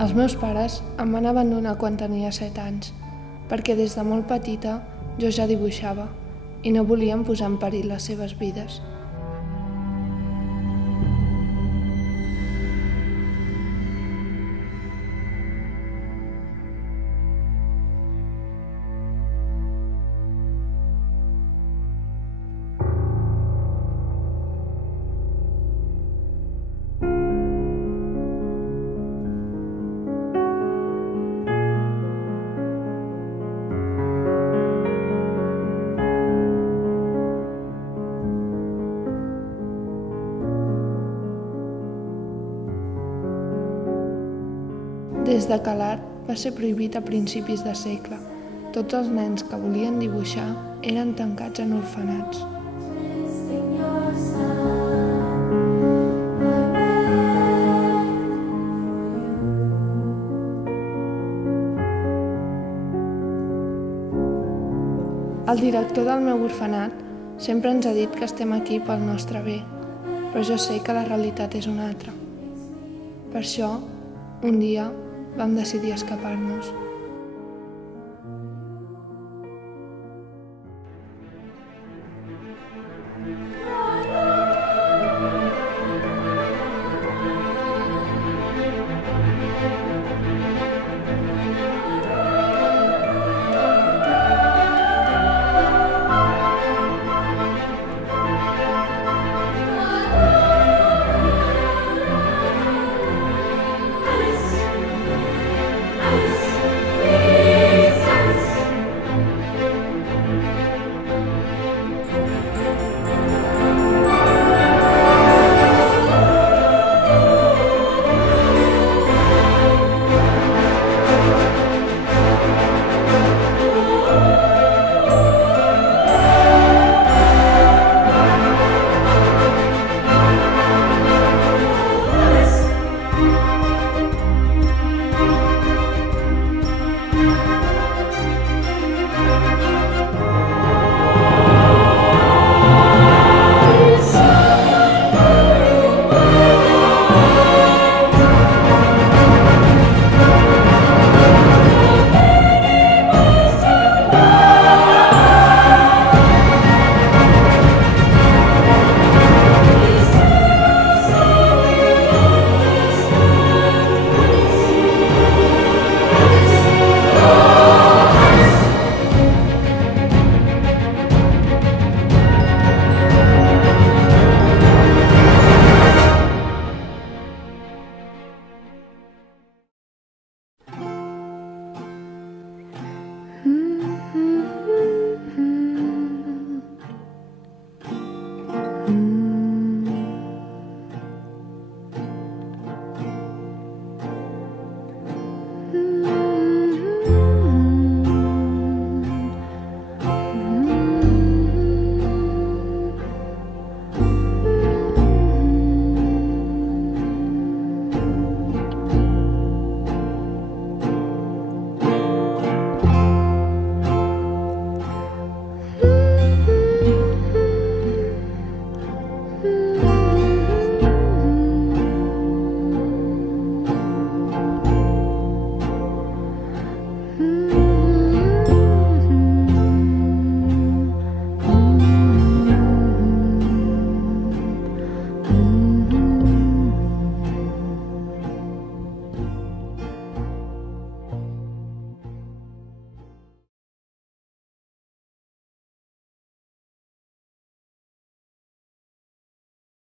Els meus pares em van abandonar quan tenia 7 anys, perquè des de molt petita jo ja dibuixava i no volien posar en perill les seves vides. Des que l'art va ser prohibit a principis de segle, tots els nens que volien dibuixar eren tancats en orfenats. El director del meu orfenat sempre ens ha dit que estem aquí pel nostre bé, però jo sé que la realitat és una altra. Per això, un dia, vam decidir escapar-nos.